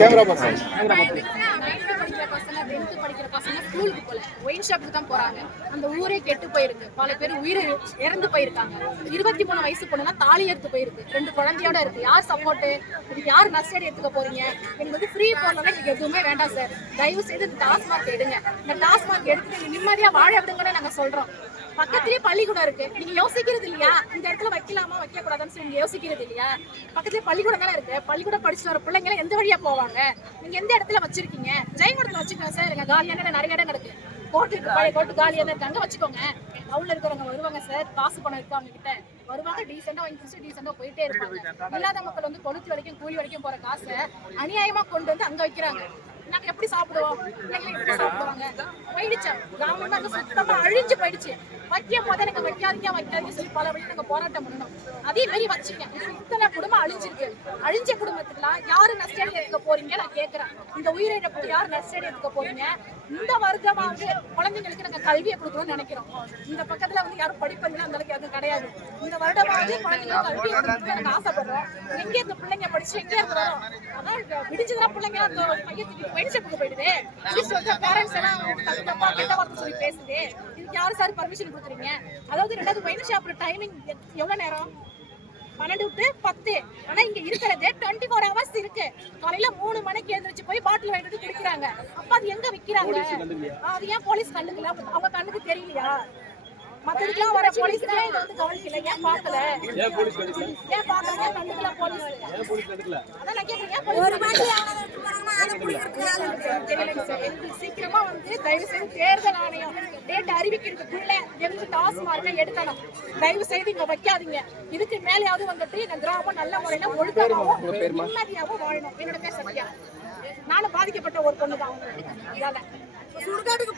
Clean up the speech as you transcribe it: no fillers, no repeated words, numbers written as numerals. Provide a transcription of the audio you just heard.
Camera person படிக்கிற பசங்க ஸ்கூலுக்கு போல ஒயின் ஷாப்புக்கு தான் போறாங்க. அந்த ஊரே கெட்டு போயிருக்கு. பல பேர் உயிர் இறந்து போயிருக்காங்க. 23 வயசு பொண்ணுனா தாலி எடுத்து போயிருக்கு. 2 குழந்தையோட இருக்கு. யார் சப்போர்ட்? இதுக்கு யார் நஷ்டடி எடுத்துக்க போறீங்க? எங்களுக்கு ஃப்ரீ போனோம்னா எனக்கு எதுவுமே வேண்டாம் சார். தயவு செய்து இந்த டாஸ்மார்க் எடுங்க. இந்த டாஸ்மார்க் எடுத்து நிம்மதியா வாழ விடுங்கன்னு நாங்க சொல்றோம். பக்கத்துலயே பள்ளிக்கூடம் இருக்கு. நீங்க யோசிக்கிறது இல்லையா? இந்த இடத்துல வைக்கலாமா வைக்க கூடாதுன்னு சொல்லி நீங்க யோசிக்கிறது இல்லையா? பக்கத்துலயே பள்ளிக்கூடம் தானே இருக்கு. பள்ளிக்கூடம் படிச்சுட்டு வர பிள்ளைங்க எந்த வழியா போவாங்க? நீங்க எந்த இடத்துல வச்சிருக்கீங்க? ஜெயங்கொண்டத்துல வச்சுக்கோங்க சார். எங்க காலியான நிறைய இடம் கிடக்கு. கோர்ட்டு பழைய கோர்ட்டு காலியா தான் இருக்கு. அங்க வச்சுக்கோங்க. அவ்வளவு இருக்கிறவங்க வருவாங்க சார். காசு பணம் இருக்கு அவங்க கிட்ட. வருவாங்க, டீசெண்டா வாங்கி குடிச்சு டீசெண்டா போயிட்டே இருப்பாங்க. இல்லாத மக்கள் வந்து கொளுத்து வரைக்கும் கூலி வரைக்கும் போற காசை அநியாயமா கொண்டு வந்து அங்க வைக்கிறாங்க. நாங்க எப்படி சாப்பிடுவோம்? பிள்ளைங்க எப்படி சாப்பிடுவாங்க? போயிடுச்சு. கிராமம் நாங்க சுத்தமா அழிஞ்சு போயிடுச்சு. வைக்க போத நாங்க வைக்காதீங்க சொல்லி பல வழி நாங்க போராட்டம் பண்ணணும். அதே மாதிரி வச்சுங்க. இத்தனை குடும்பம் அழிஞ்சிருக்கு. அழிஞ்ச குடும்பத்துக்குலாம் யாரு நஷ்டடி எடுக்க போறீங்க நான் கேட்கிறேன். இந்த உயிரிழப்புக்கு யார் நஷ்டடி எடுக்க போறீங்க? இந்த வருடமாவது குழந்தைங்களுக்கு நாங்க கல்வியை கொடுக்கணும்னு நினைக்கிறோம். இந்த பக்கத்துல வந்து யாரும் படிப்பதில்லை, அந்த அளவுக்கு எதுவும் கிடையாது. இந்த வருடமாவது குழந்தைங்களுக்கு கல்வியை கொடுக்கணும்னு நாங்க ஆசைப்படுறோம். எங்க இந்த பிள்ளைங்க படிச்சு எங்க இருந்து வரோம்? அதான் விடிஞ்சதுதான் பிள்ளைங்க அந்த பையன் வெளிச்சத்துக்கு போயிடுது. பேரண்ட்ஸ் எல்லாம் தப்பா கெட்ட வார்த்தை சொல்லி பேசுது. இதுக்கு யாரு சார் பர்மிஷன் கொடுக்குறீங்க? அதாவது 2வது ஒயின் ஷாப் டைமிங் எவ்வளவு நேரம்? 12 to 10. ஆனா இங்க இருக்கிறது 24 hours இருக்கு. காலையில 3 மணிக்கு எழுந்திரிச்சு போய் பாட்டில் வாங்கிட்டு குடிக்கிறாங்க. அப்ப அது எங்க விக்கிறாங்க? அது ஏன் போலீஸ் கண்டுக்கல? அவங்க கண்ணுக்கு தெரியலையா? மத்ததுக்கெல்லாம் வர போலீஸ்ல இதை வந்து கவனிக்கல. ஏன் பார்க்கல? ஏன் கண்டுக்கல போலீஸ்? அதான் நான் கேட்கிறேன். சீக்கிரமா வந்து தயவு செய்து தேர்தல் ஆணையம் டேட் அறிவிக்கிறதுக்குள்ள எங்க டாஸ்மார்க்கை எடுக்கணும். தயவு செய்து இங்க வைக்காதீங்க. இதுக்கு மேலேயாவது வந்துட்டு இந்த கிராமம் நல்ல முறையில ஒழுக்கமாவும் நிம்மதியாகவும் வாழணும். என்னோட பேர் சத்யா. நானும் பாதிக்கப்பட்ட ஒரு பொண்ணு தான்.